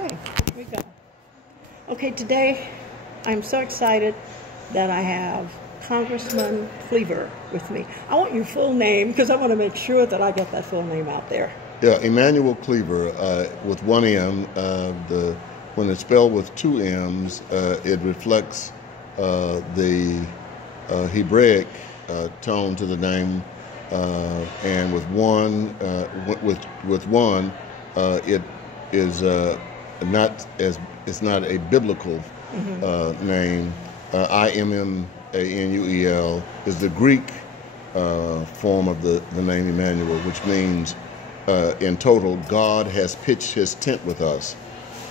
Okay, here we go. Okay, today I'm so excited that I have Congressman Cleaver with me. I want your full name because I want to make sure that I get that full name out there. Yeah, Emmanuel Cleaver with one M. When it's spelled with two M's, it reflects the Hebraic tone to the name, and with one, it is it's not a biblical name. Immanuel is the Greek form of the name Emmanuel, which means in total, God has pitched his tent with us.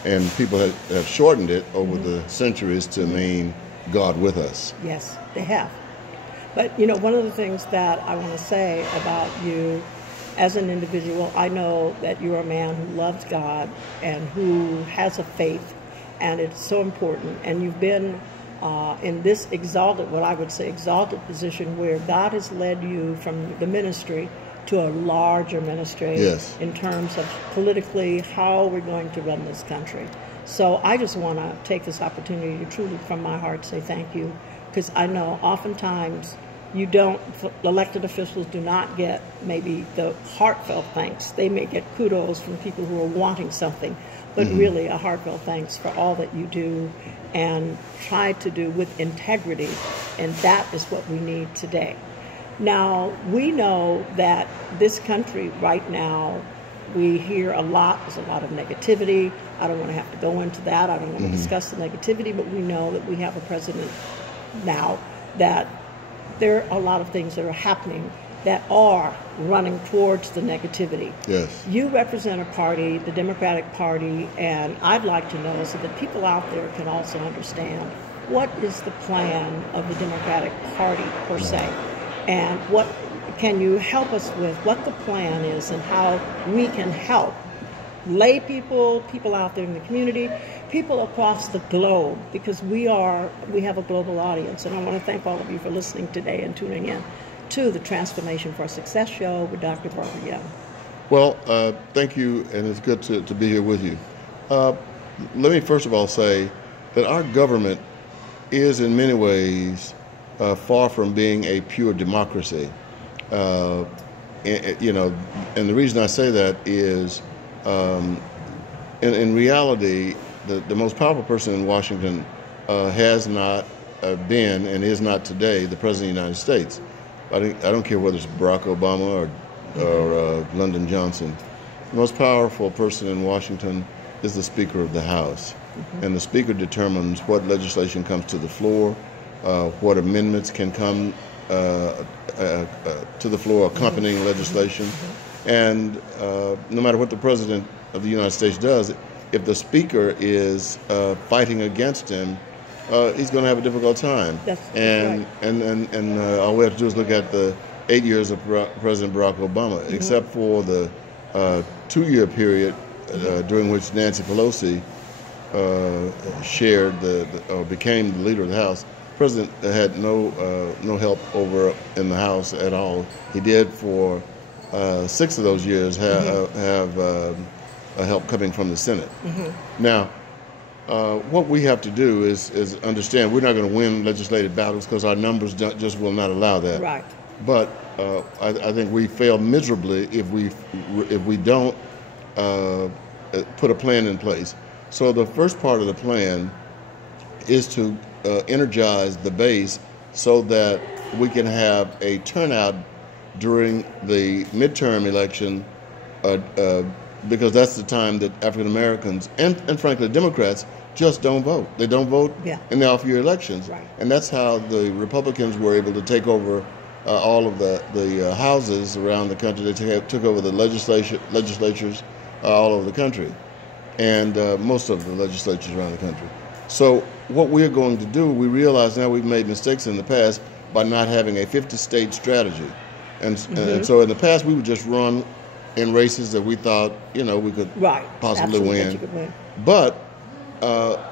And people have shortened it over the centuries to mean God with us. Yes, they have. But, you know, one of the things that I want to say about you as an individual, I know that you're a man who loves God and who has a faith, and it's so important. And you've been in this exalted, what I would say exalted position where God has led you from the ministry to a larger ministry. Yes. In terms of politically how we're going to run this country. So I just want to take this opportunity to truly from my heart say thank you, because I know oftentimes elected officials do not get maybe the heartfelt thanks. They may get kudos from people who are wanting something, but really a heartfelt thanks for all that you do and try to do with integrity, and that is what we need today. Now, we know that this country right now, we hear a lot, there's a lot of negativity. I don't want to have to go into that. I don't want to discuss the negativity, but we know that we have a president now that there are a lot of things that are happening that are running towards the negativity. Yes. You represent a party, the Democratic Party, and I'd like to know so that people out there can also understand what is the plan of the Democratic Party per se. And what can you help us with what the plan is and how we can help lay people out there in the community, people across the globe, because we have a global audience. And I want to thank all of you for listening today and tuning in to the Transformation for Success show with Dr. Barbara Young. Well, thank you, and it's good to be here with you. Let me first of all say that our government is in many ways far from being a pure democracy. You know, and the reason I say that is, in reality, the most powerful person in Washington has not been and is not today the President of the United States. I don't care whether it's Barack Obama or Lyndon Johnson. The most powerful person in Washington is the Speaker of the House. And the Speaker determines what legislation comes to the floor, what amendments can come to the floor accompanying legislation. And no matter what the President of the United States does, if the Speaker is fighting against him, he's going to have a difficult time. That's and, right. And all we have to do is look at the 8 years of President Barack Obama, except for the 2-year period during which Nancy Pelosi became the leader of the House. The President had no help over in the House at all. He did for 6 of those years have help coming from the Senate. Now, what we have to do is understand we're not going to win legislative battles because our numbers just will not allow that. Right. But I think we fail miserably if we don't put a plan in place. So the first part of the plan is to energize the base so that we can have a turnout during the midterm election, because that's the time that African Americans and frankly Democrats just don't vote. They don't vote in the off-year elections. Right. And that's how the Republicans were able to take over all of the houses around the country. They took over the legislatures all over the country, and most of the legislatures around the country. So what we're going to do, we realize now we've made mistakes in the past by not having a 50-state strategy. And so in the past we would just run in races that we thought, you know, we could possibly win. But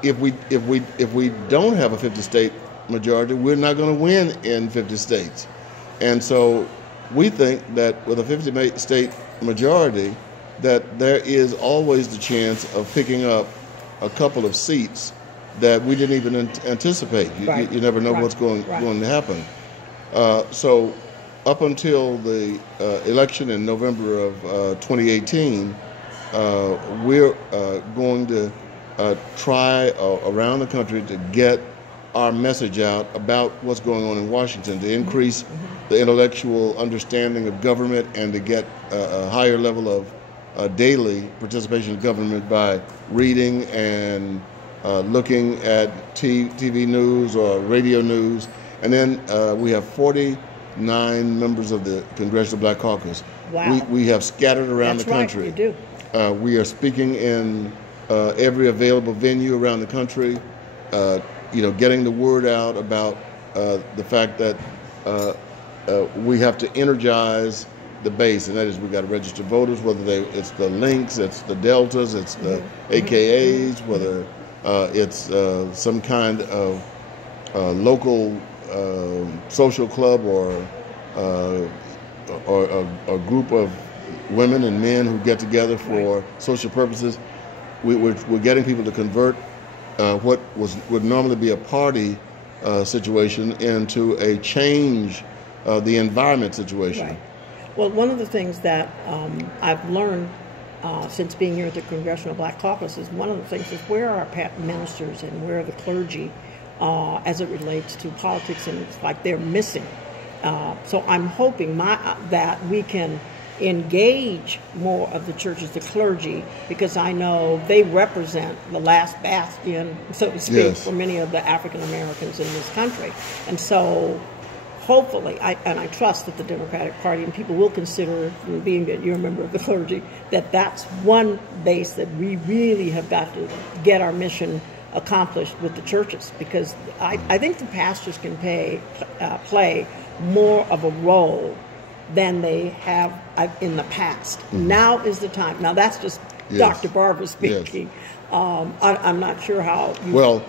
if we don't have a 50-state majority, we're not going to win in 50 states. And so we think that with a 50-state majority, that there is always the chance of picking up a couple of seats that we didn't even anticipate. You never know what's going to happen. So up until the election in November of 2018, we're going to try around the country to get our message out about what's going on in Washington, to increase the intellectual understanding of government and to get a higher level of daily participation in government by reading and looking at TV news or radio news. And then we have 49 members of the Congressional Black Caucus. Wow. We have scattered around the country. Right, you do. We are speaking in every available venue around the country, getting the word out about the fact that we have to energize the base, and that is we've got to register voters, whether it's the Links, it's the Deltas, it's the AKAs, whether it's some kind of local social club or a group of women and men who get together for social purposes. We're getting people to convert what would normally be a party situation into a change the environment situation. Right. Well, one of the things that I've learned since being here at the Congressional Black Caucus is one of the things is where are our ministers and where are the clergy as it relates to politics, and it's like they're missing. So I'm hoping that we can engage more of the churches, the clergy, because I know they represent the last bastion, so to speak, for many of the African Americans in this country. And so hopefully, I trust that the Democratic Party and people will consider, being that you're a member of the clergy, that that's one base that we really have got to get our mission accomplished with the churches, because I think the pastors can play more of a role than they have in the past. Now is the time. Now that's just Dr. Barber speaking. I'm not sure how you...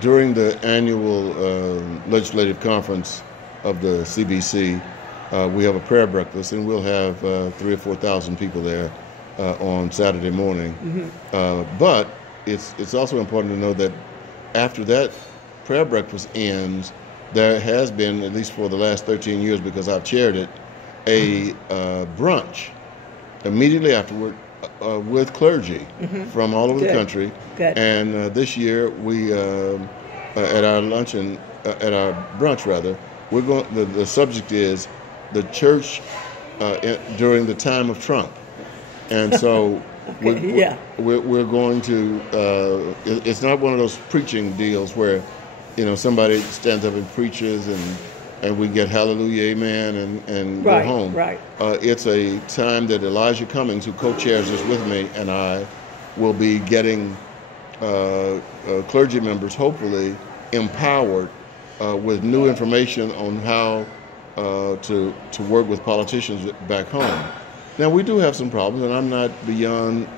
During the annual legislative conference of the CBC, we have a prayer breakfast, and we'll have 3,000 or 4,000 people there on Saturday morning. But it's also important to know that after that prayer breakfast ends, there has been, at least for the last 13 years, because I've chaired it, a brunch immediately afterward with clergy from all over the country. And this year, we at our luncheon, at our brunch rather, we're going. The subject is the church during the time of Trump, and so we're going to. It's not one of those preaching deals where, somebody stands up and preaches and we get hallelujah, amen, and go home. Right. It's a time that Elijah Cummings, who co-chairs this with me, and I will be getting clergy members, hopefully, empowered with new information on how to work with politicians back home. Now, we do have some problems, and I'm not beyond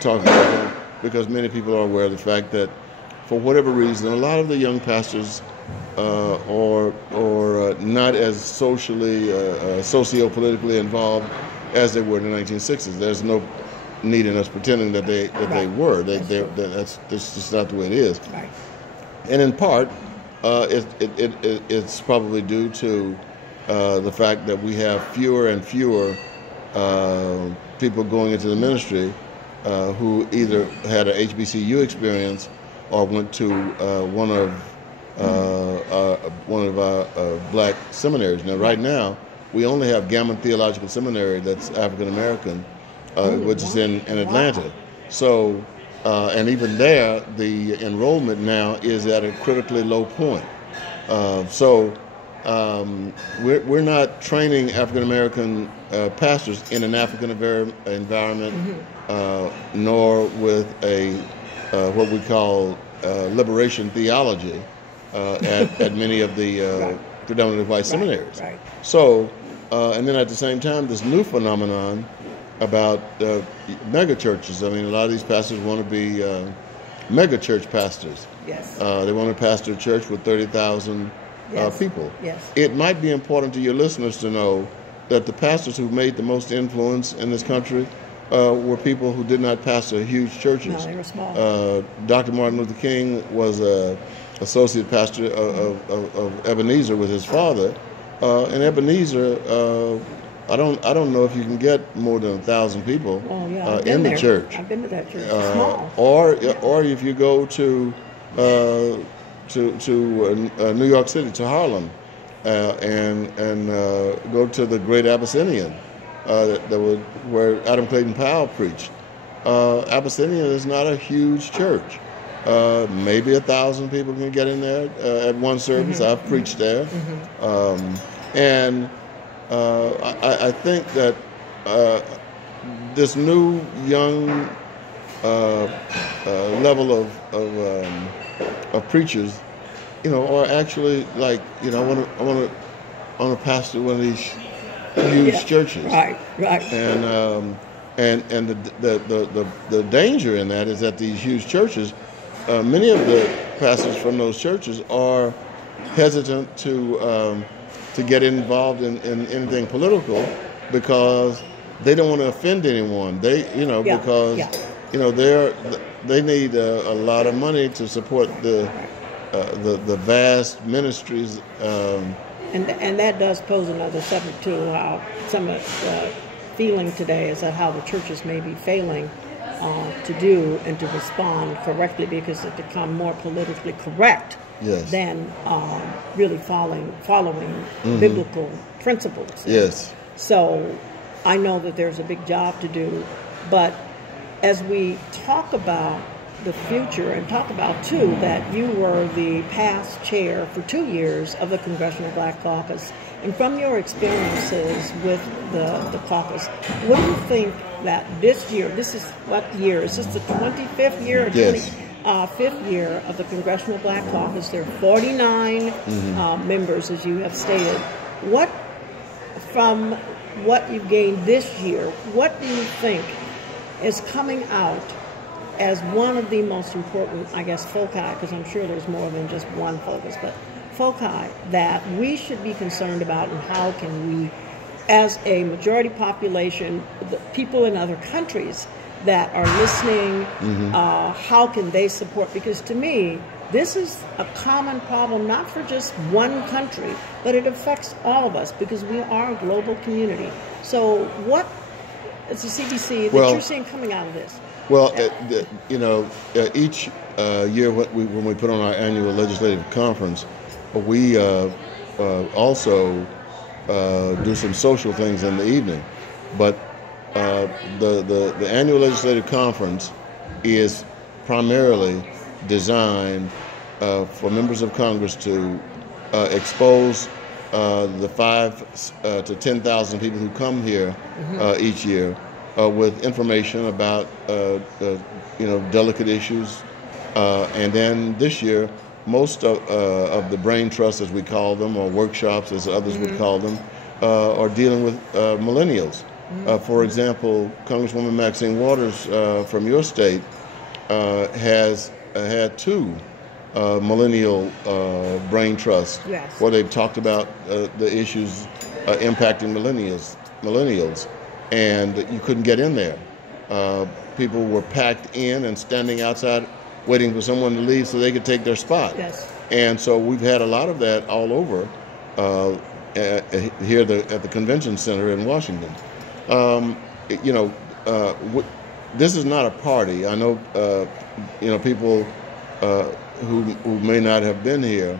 talking about them, because many people are aware of the fact that, for whatever reason, a lot of the young pastors or not as socially, socio-politically involved as they were in the 1960s. There's no need in us pretending that they were. That's just not the way it is. Right. And in part, it's probably due to the fact that we have fewer and fewer people going into the ministry who either had an HBCU experience or went to one of our black seminaries. Now, right now, we only have Gammon Theological Seminary that's African American, which is in Atlanta. So, and even there, the enrollment now is at a critically low point. So, we're not training African American pastors in an African environment, nor with a what we call liberation theology at many of the predominantly white seminaries. Right. So, and then at the same time, this new phenomenon about mega churches. I mean, a lot of these pastors want to be mega church pastors. Yes. They want to pastor a church with 30,000 people. Yes. It might be important to your listeners to know that the pastors who've made the most influence in this country were people who did not pastor huge churches. No, they were small. Dr. Martin Luther King was a associate pastor of Ebenezer with his father, and Ebenezer. I don't know if you can get more than 1,000 people in the church. I've been to that church. It's small. Or if you go to New York City, to Harlem, and go to the Great Abyssinian, where Adam Clayton Powell preached. Abyssinian is not a huge church. Maybe 1,000 people can get in there at one service. I've preached there, and I think that this new young level of preachers, are actually like, I want to pastor one of these huge churches. Right. And the danger in that is that these huge churches, many of the pastors from those churches are hesitant to get involved in anything political because they don't want to offend anyone. Because they need a lot of money to support the vast ministries. And that does pose another subject too. How some of the feeling today is that how the churches may be failing to do and to respond correctly because it become more politically correct. Yes. Than really following biblical principles. Yes. So I know that there's a big job to do, but as we talk about the future and talk about, too, that you were the past chair for 2 years of the Congressional Black Caucus, and from your experiences with the caucus, what do you think that this year, this is what year, is this the 25th year? Or yes. 5th year of the Congressional Black Caucus. There are 49 members, as you have stated. From what you've gained this year, what do you think is coming out as one of the most important, I guess, foci, because I'm sure there's more than just one focus, but foci that we should be concerned about, and how can we, as a majority population, the people in other countries that are listening, how can they support? Because to me, this is a common problem, not for just one country, but it affects all of us because we are a global community. So what is the CBC that you're seeing coming out of this? Well, each year when we put on our annual legislative conference, we also do some social things in the evening. But the annual legislative conference is primarily designed for members of Congress to expose the 5,000 to 10,000 people who come here each year with information about delicate issues, and then this year most of the brain trusts, as we call them, or workshops as others would call them, are dealing with millennials. For example, Congresswoman Maxine Waters from your state has had 2 millennial brain trusts, where they've talked about the issues impacting millennials, and you couldn't get in there. People were packed in and standing outside waiting for someone to leave so they could take their spot. Yes. And so we've had a lot of that all over here at the convention center in Washington. This is not a party. I know, people who may not have been here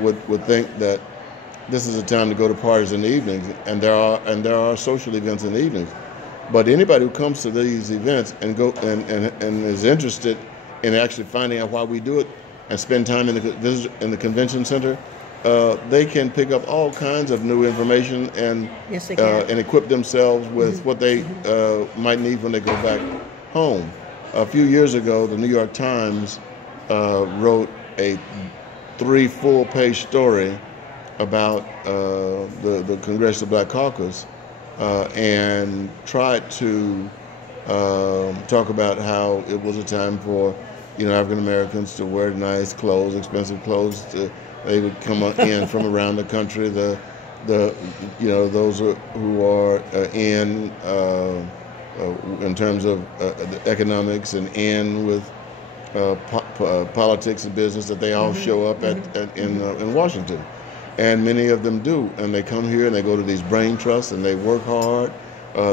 would think that this is a time to go to parties in the evenings, and there are social events in the evenings. But anybody who comes to these events and is interested in actually finding out why we do it and spend time in the convention center, they can pick up all kinds of new information and equip themselves with what they might need when they go back home. A few years ago, the New York Times wrote a 3 full-page story about the Congressional Black Caucus and tried to talk about how it was a time for African Americans to wear nice clothes, expensive clothes. They would come in from around the country. Those who are in in terms of the economics and end with politics and business, that they all show up in Washington. And many of them do. And they come here and they go to these brain trusts and they work hard.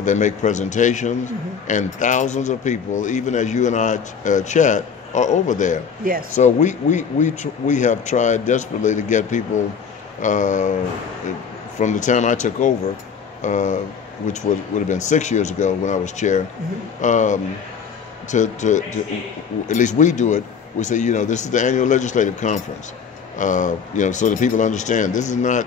They make presentations. And thousands of people, even as you and I chat, are over there. Yes. So we have tried desperately to get people from the time I took over, which would have been 6 years ago when I was chair, to at least we do it. We say, this is the annual legislative conference, so that people understand this is not,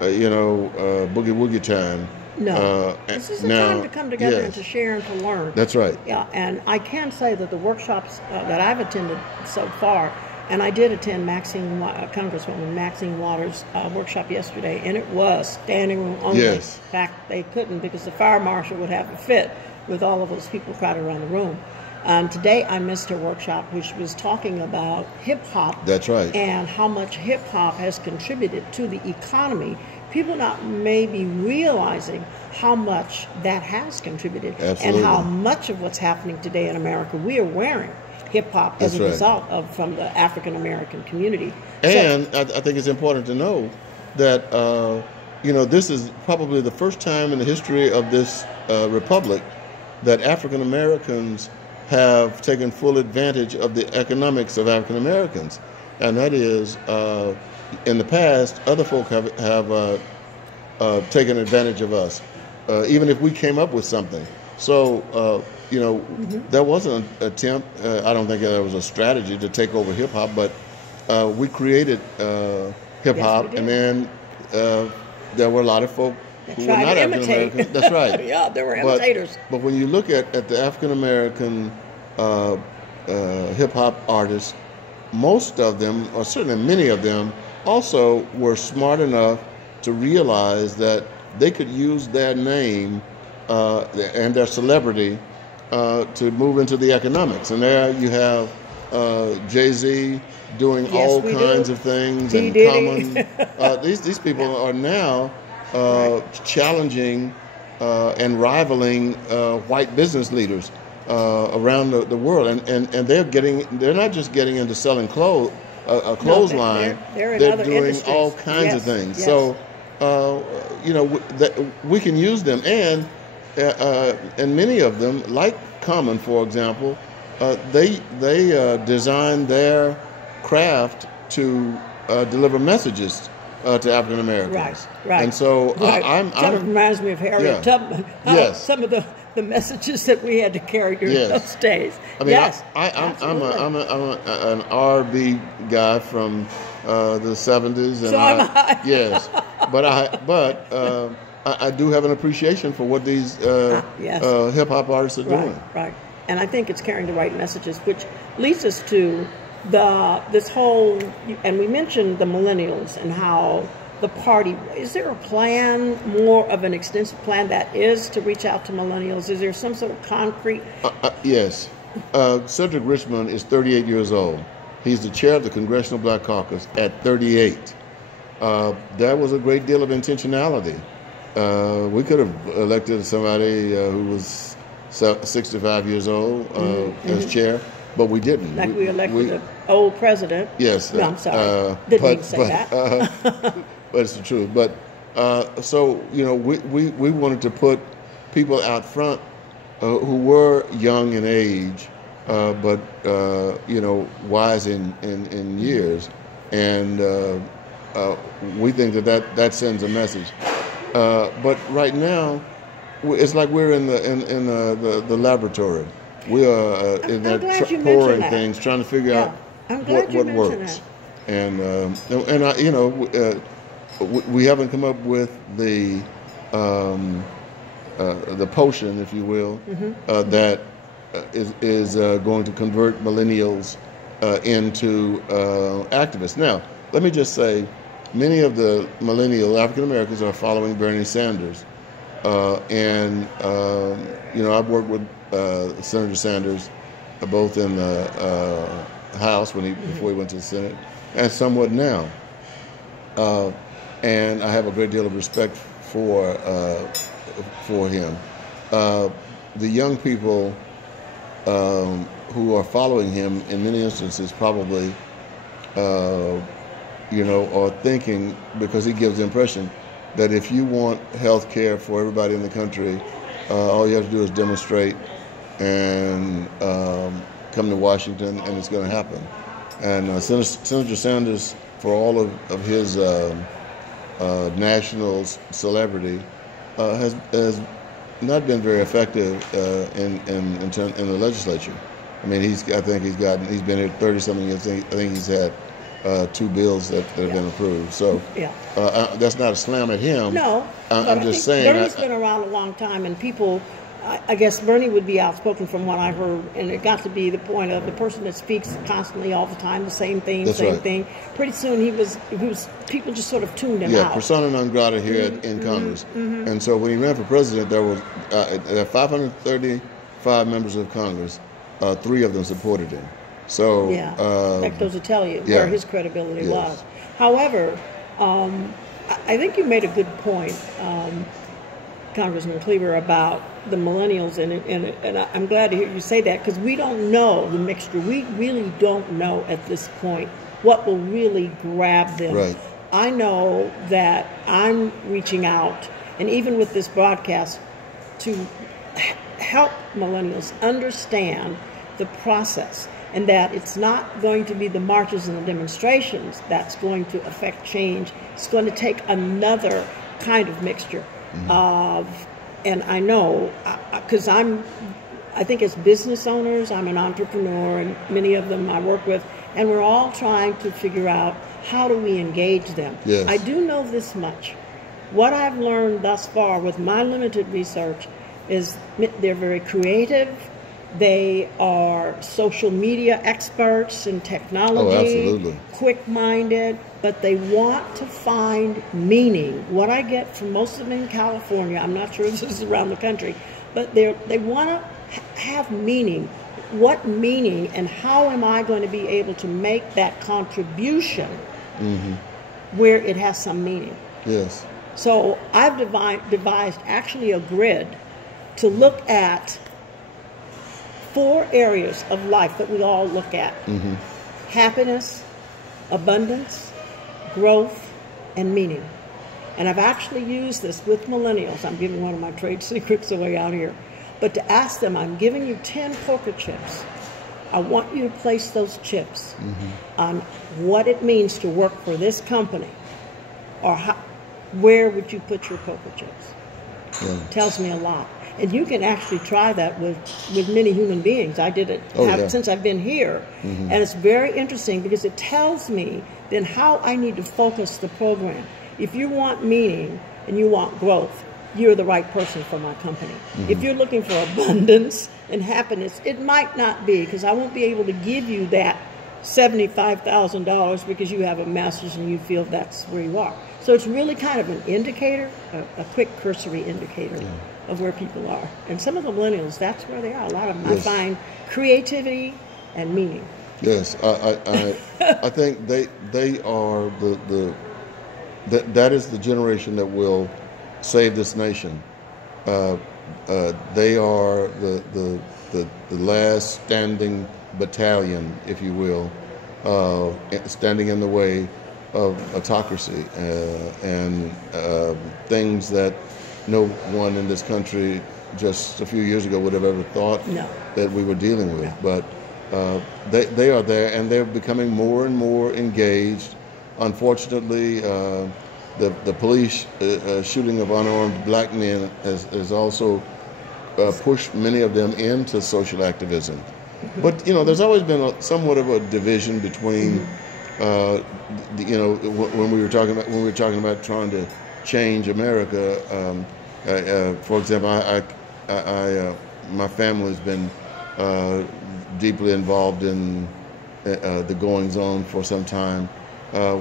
boogie woogie time. No, this is a time to come together and to share and to learn. That's right. Yeah, and I can say that the workshops that I've attended so far, and I did attend Congresswoman Maxine Waters' workshop yesterday, and it was standing room only. Yes. In fact, they couldn't because the fire marshal would have a fit with all of those people crowded around the room. Today I missed her workshop, which was talking about hip-hop. That's right. And how much hip-hop has contributed to the economy. People not maybe realizing how much that has contributed. Absolutely. And how much of what's happening today in America, we are wearing hip-hop as a result of from the African-American community. And I think it's important to know that, this is probably the first time in the history of this republic that African-Americans have taken full advantage of the economics of African Americans, and that is, in the past, other folk have taken advantage of us, even if we came up with something. So, there wasn't an attempt. I don't think there was a strategy to take over hip hop, but we created hip hop, and then there were a lot of folk who were not African American. That's right. Yeah, there were imitators. But when you look at the African American hip hop artists, most of them, or certainly many of them, also were smart enough to realize that they could use their name and their celebrity to move into the economics. And there you have Jay-Z doing all kinds of things, and Common. These people are now challenging and rivaling white business leaders around the world, and they're not just getting into selling a clothesline. They're doing all kinds of things. Yes. So we can use them, and many of them, like Common, for example, they design their craft to deliver messages to African Americans. Right. And so I'm kind of reminds me of Harriet Tubman. Yes. Some of the messages that we had to carry during those days. I mean, I'm an R&B guy from the 70s, and so am I. Yes, but I do have an appreciation for what these hip hop artists are doing. Right. And I think it's carrying the right messages, which leads us to this whole, and we mentioned the millennials and how the party, is there a plan, more of an extensive plan that is to reach out to millennials? Is there some sort of concrete? Yes. Cedric Richmond is 38 years old. He's the chair of the Congressional Black Caucus at 38. There was a great deal of intentionality. We could have elected somebody who was 65 years old as chair, but we didn't. Like we elected an old president. Yes. No, I'm sorry. Didn't even say that. But it's the truth. But so we wanted to put people out front who were young in age, but wise in years, and we think that sends a message. But right now, it's like we're in the laboratory. We are in there pouring things, trying to figure out what works. And we haven't come up with the potion, if you will, that is going to convert millennials into activists. Now, let me just say, many of the millennial African Americans are following Bernie Sanders, and I've worked with Senator Sanders both in the House before he went to the Senate, and somewhat now. And I have a great deal of respect for him. the young people who are following him in many instances probably, are thinking, because he gives the impression that if you want health care for everybody in the country, all you have to do is demonstrate and come to Washington, and it's going to happen. And Senator Sanders, for all of his national celebrity, has not been very effective in the legislature. I mean, he's been here 30-something years. I think he's had 2 bills that have been approved. So that's not a slam at him. No, I'm just saying. Bernie's been around a long time, and people, I guess Bernie would be outspoken from what I heard, and it got to be the point of the person that speaks constantly all the time, the same thing, thing. Pretty soon he was people just sort of tuned him out. Yeah, persona non grata here in Congress. And so when he ran for president, there were 535 members of Congress. 3 of them supported him. So that goes to tell you where his credibility was. However, I think you made a good point, Congressman Cleaver, about the millennials, and I'm glad to hear you say that, because we don't know the mixture. We really don't know at this point what will really grab them. Right. I know that I'm reaching out, and even with this broadcast, to help millennials understand the process, and that it's not going to be the marches and the demonstrations that's going to affect change. It's going to take another kind of mixture of, and I know, because I think as business owners, I'm an entrepreneur, and many of them I work with, and we're all trying to figure out how do we engage them. Yes. I do know this much. What I've learned thus far with my limited research is they're very creative. They are social media experts in technology, quick-minded, but they want to find meaning. What I get from most of them in California, I'm not sure if this is around the country, but they want to have meaning. What meaning, and how am I going to be able to make that contribution where it has some meaning? Yes. So I've devised actually a grid to look at 4 areas of life that we all look at. Happiness, abundance, growth, and meaning. And I've actually used this with millennials. I'm giving one of my trade secrets away out here. But to ask them, I'm giving you 10 poker chips. I want you to place those chips on what it means to work for this company, or where would you put your poker chips? Tells me a lot. And you can actually try that with many human beings. I did it since I've been here. And it's very interesting, because it tells me then how I need to focus the program. If you want meaning and you want growth, you're the right person for my company. If you're looking for abundance and happiness, it might not be, because I won't be able to give you that $75,000 because you have a master's and you feel that's where you are. So it's really kind of an indicator, a quick cursory indicator of where people are. And some of the millennials, that's where they are. A lot of them, I find creativity and meaning. Yes, I think they are that is the generation that will save this nation. They are the last standing battalion, if you will, standing in the way of autocracy and things that no one in this country just a few years ago would have ever thought that we were dealing with. But they are there, and they're becoming more and more engaged. Unfortunately, the police shooting of unarmed black men has also pushed many of them into social activism. But there's always been somewhat of a division between, when we were talking about trying to change America. For example, my family's been deeply involved in the goings on for some time.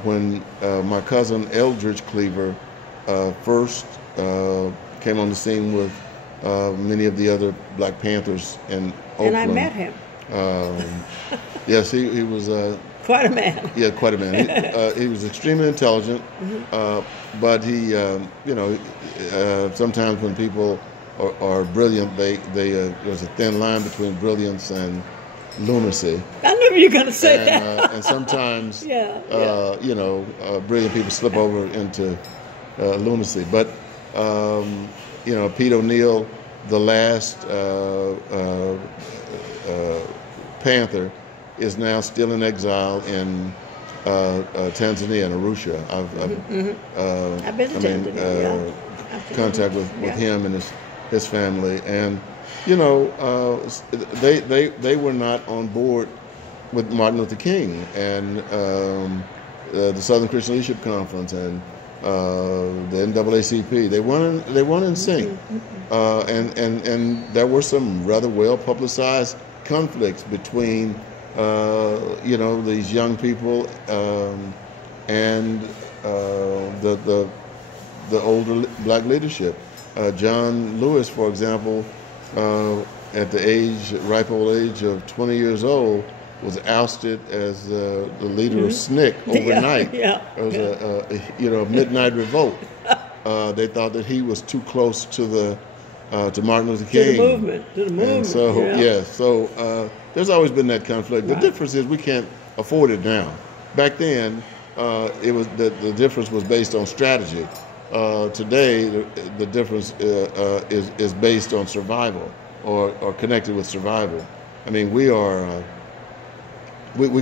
When my cousin Eldridge Cleaver first came on the scene with many of the other Black Panthers in Oakland. And I met him. Yes, he was quite a man. Yeah, quite a man. He was extremely intelligent, but he, sometimes when people or brilliant. There's a thin line between brilliance and lunacy. I knew you were going to say that. And sometimes, yeah. Brilliant people slip over into lunacy. But, Pete O'Neill, the last Panther, is now still in exile in Tanzania, in Arusha. I've been to Tanzania. Contact with him and his family, and they were not on board with Martin Luther King and the Southern Christian Leadership Conference and the NAACP. They weren't in sync, and there were some rather well publicized conflicts between these young people and the older black leadership. John Lewis, for example, at the ripe old age of 20 years old, was ousted as the leader of SNCC overnight. It was a midnight revolt. They thought that he was too close to Martin Luther King. To the movement. And so there's always been that conflict. The difference is we can't afford it now. Back then, it was the difference was based on strategy. Today, the difference is based on survival or connected with survival. I mean, we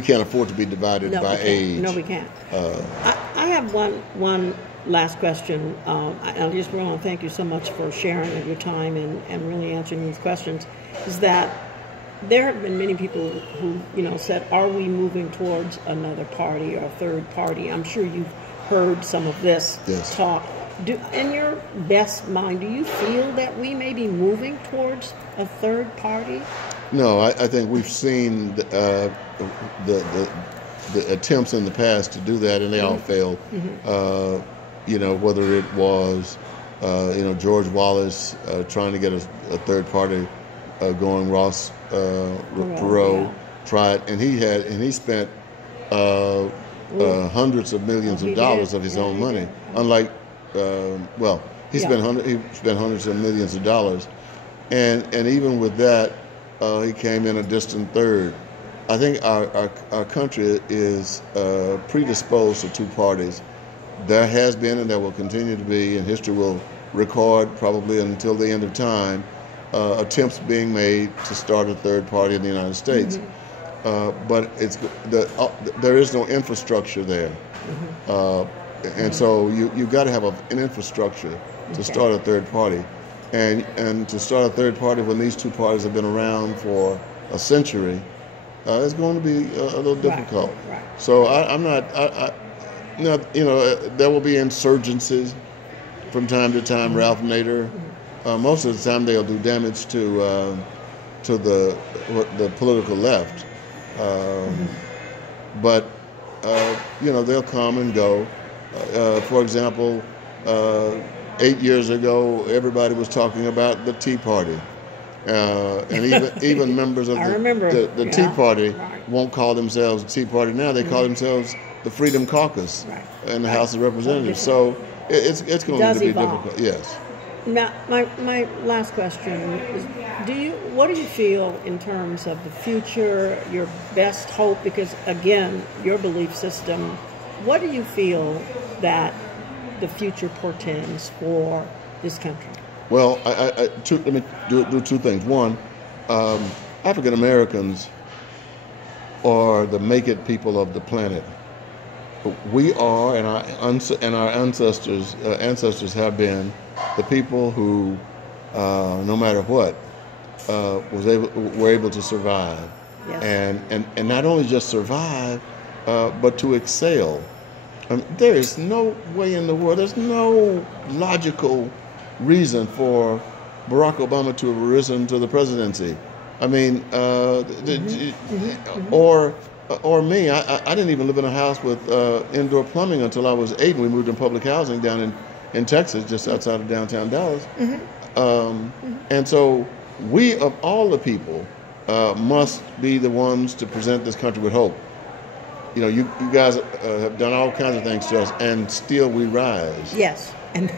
can't afford to be divided by age. No, we can't. I have one last question. I just want to thank you so much for sharing your time and really answering these questions. Is that there have been many people who said, "Are we moving towards another party or a third party?" I'm sure you've heard some of this talk. In your best mind, do you feel that we may be moving towards a third party? No, I think we've seen the attempts in the past to do that, and they all failed. Whether it was George Wallace trying to get a third party going, Ross Perot tried, and he spent hundreds of millions of dollars of his own money. Unlike he spent hundreds of millions of dollars, and even with that, he came in a distant third. I think our country is predisposed to two parties. There has been, and there will continue to be, and history will record probably until the end of time, attempts being made to start a third party in the United States. But there is no infrastructure there. And so you've got to have an infrastructure to start a third party. And to start a third party when these two parties have been around for a century, it's going to be a little difficult. Right. So I'm not, there will be insurgencies from time to time. Ralph Nader, most of the time they'll do damage to the political left. But they'll come and go. For example, 8 years ago, everybody was talking about the Tea Party, and even members of the Tea Party won't call themselves the Tea Party now. They call themselves the Freedom Caucus in the House of Representatives. So it's going to be difficult. Yes. Now, my last question is: what do you feel in terms of the future? Your best hope, because again, your belief system. What do you feel that the future portends for this country? Well, let me do two things. One, African Americans are the make-it people of the planet. We are, and our ancestors have been the people who, no matter what, were able to survive, and not only just survive, but to excel. There is no way in the world, there's no logical reason for Barack Obama to have risen to the presidency. I mean, or me. I didn't even live in a house with indoor plumbing until I was 8, and we moved in public housing down in Texas, just outside of downtown Dallas. And so we, of all the people, must be the ones to present this country with hope. You guys have done all kinds of things to us, and still we rise. Yes, and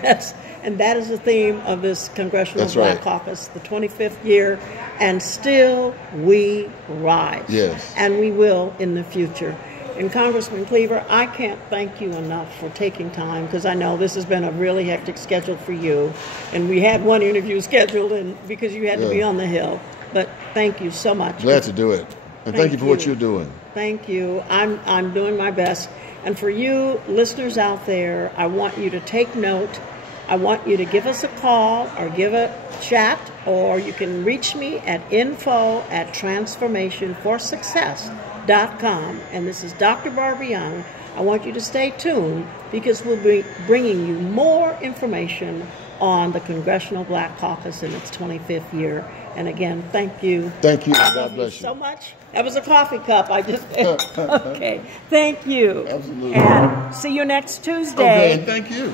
And that is the theme of this Congressional That's Black right. Caucus, the 25th year, and still we rise. Yes. And we will in the future. And Congressman Cleaver, I can't thank you enough for taking time, because I know this has been a really hectic schedule for you. And we had one interview scheduled because you had to be on the Hill. But thank you so much. Glad to do it. And thank you for what you're doing. Thank you. I'm doing my best. And for you listeners out there, I want you to take note. I want you to give us a call or give a chat, or you can reach me at info@transformationforsuccess.com. And this is Dr. Barbara Young. I want you to stay tuned, because we'll be bringing you more information on the Congressional Black Caucus in its 25th year. And again, thank you. Thank you. God God bless you so much. That was a coffee cup I just okay. Thank you. Absolutely. And see you next Tuesday. Okay, and thank you.